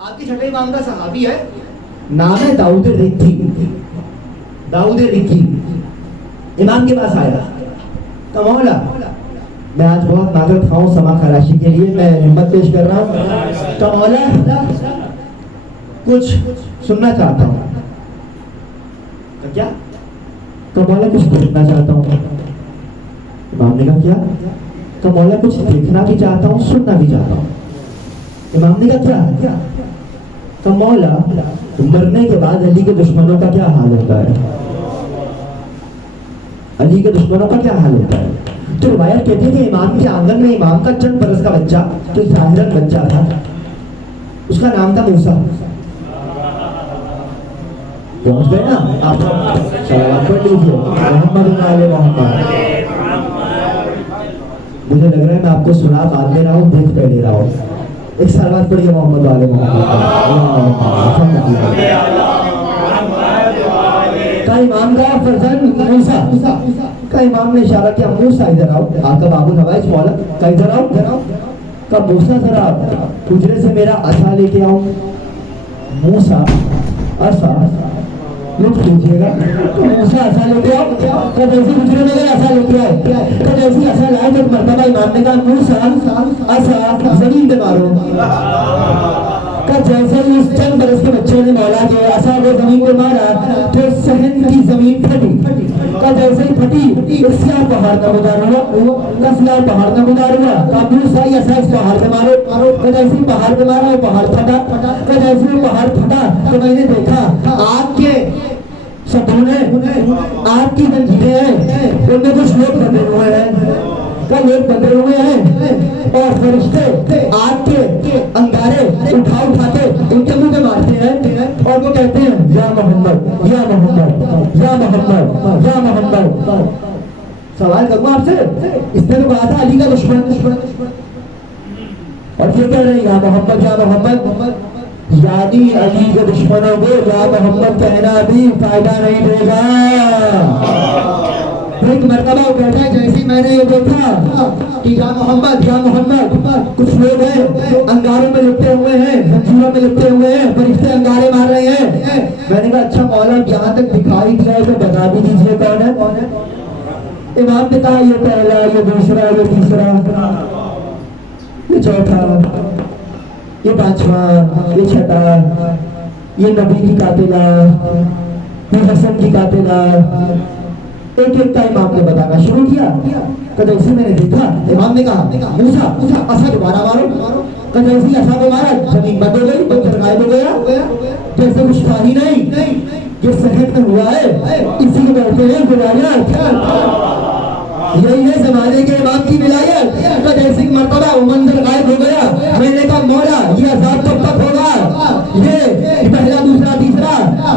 आपके छठे इमाम का सहाबी है, नाम है दाऊद रिक्की। दाऊद रिक्की इमाम के पास आया, कमौला मैं आज बहुत नागत खाऊं समा खराशी के लिए, मैं हिम्मत पेश कर रहा हूँ। कमौला कुछ सुनना चाहता हूँ। तो क्या? कमौला कुछ देखना चाहता हूँ। इमाम ने कहा क्या? कमौला कुछ देखना भी चाहता हूँ, सुनना भी चाहता हूँ। इमाम ने कहा क्या? तो मौला मरने के बाद अली के दुश्मनों का क्या हाल होता है? अली के दुश्मनों का क्या हाल होता है? तो रिवायत कहती है कि इमाम के आंगन में इमाम का चंद बरस का बच्चा, जो जाहिरन बच्चा था, उसका नाम था मूसा। पहुंच गए ना आप? सलावत पढ़ लीजिए, मोहम्मद आले मोहम्मद। मुझे लग रहा है मैं आपको सुना बाद दे रहा हूँ, देख कर ले रहा हूँ। एक सलावत पढ़िए मोहम्मद वाले मोहम्मद का। इमाम का फर्जंद मूसा का, इमाम ने इशारा किया मूसा इधर आओ। आका बाबू हवाई मौला का इधर आओ, इधर आओ। का मूसा जरा हुजरे से मेरा असा लेके आओ। मूसा असा लुट लीजिएगा। तो मूसा असा लेके आओ। का जैसे हुजरे में गए असा लेके आए। का जैसे असा लाए तो मर्तबा इमाम ने कहा मूसा असा जमीन पे मारो। का जैसे ही उस चंद बरस के बच्चे ने मौला के असा वो जमीन पे मारा तो सहन की जमीन फटी। का जैसे ही फटी एक स्याह पहाड़ नमदार हुआ। का स्याह पहाड़ नमदार हुआ। का मूसा ही असा इस पहाड़ पे मारो। का जैसे ही पहाड़ पे मारा वो पहाड़ फटा। का जैसे ही पहाड़ फटा तो मैंने देखा आग के सपने, आग की जंजीरें हैं, उनमें कुछ लोग बंधे हुए हैं। का लोग बंधे हुए हैं और फरिश्ते आग के अंगारे उठा के उनके मुंह में मारते हैं और वो कहते हैं या मोहम्मद या मोहम्मद या मोहम्मद या मोहम्मद। सवाल करूँ आपसे, इसने तो कहा था अली का दुश्मन, और ये कह रहे हैं या मोहम्मद या मोहम्मद। यानी अली के दुश्मनों को या मोहम्मद कहना भी फायदा नहीं देगा। एक मरतबा वो कहता है जैसे मैंने ये देखा कि या मोहम्मद कुछ लोग हैं अंगारों में लिपटे हुए हैं, जंजीरों में लिपटे हुए हैं, फरिश्ते अंगारे मार रहे हैं। मैंने कहा अच्छा मौला यहाँ तक दिखाई दिया है तो बता भी दीजिए कौन है? इमाम ने कहा ये पहला, ये दूसरा, ये तीसरा, ये चौथा, ये पांचवा, ये छठा, ये नबी की कातिला, ये हसन की कातिला। एक एक का इमाम ने बताना शुरू किया। जैसे मैंने देखा इमाम ने कहा मूसा असा दोबारा मारो। जैसे असा को मारा जमीन बंद हो गई, बंदर गायब हो गया, जैसे कुछ था ही नहीं। ये सहत में हुआ है, इसी को कहते हैं विलायत। यही है जमाने के इमाम की विलायत। जैसे मर्तबा वो मंदिर गायब हो गया, मैंने कहा मौला ये अजाब कब तक होगा? ये पहला, दूसरा, तीसरा,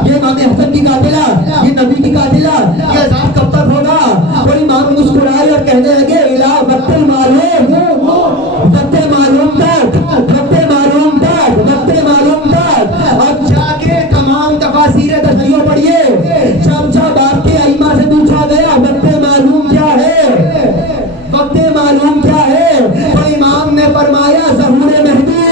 ये इमाम हसन की कातिला, ये नबी की कातिला, ये अजाब कब तक होगा? कोई इमाम मुस्कुराए और कहने लगे इला वक्तिल मालूम, वक्ते मालूम तक, वक्ते मालूम तक, वक्ते मालूम तक। अब जाके तमाम तफासीर तशरीह पढ़िए, जब आपके अइमा से पूछा गया वक्ते मालूम क्या है, वक्ते मालूम क्या है, तो इमाम ने फरमाया ज़हूर महदी,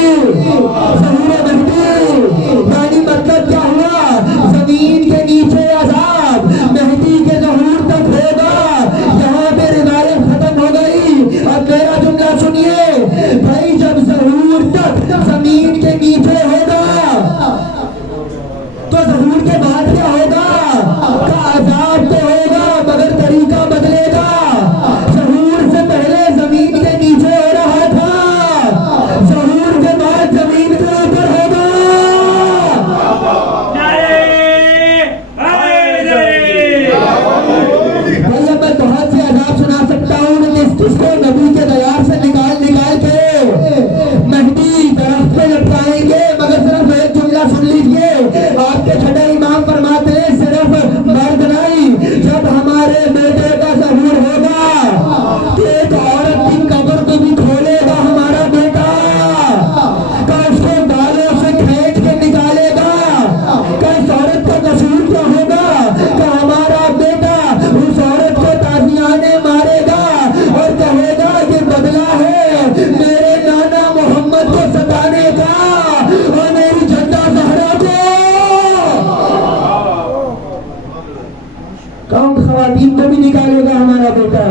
कौन खवातीन को भी निकालेगा हमारा बेटा।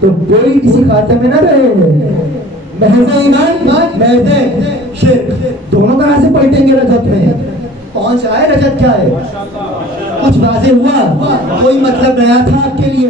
तो कोई किसी खाते में ना रहे। महज़ ईमान महज़ शिर्क, दोनों तरह से पलटेंगे रजत में। कौन सा है रजत क्या है? कुछ वाज़ेह हुआ? कोई मतलब नया था आपके लिए?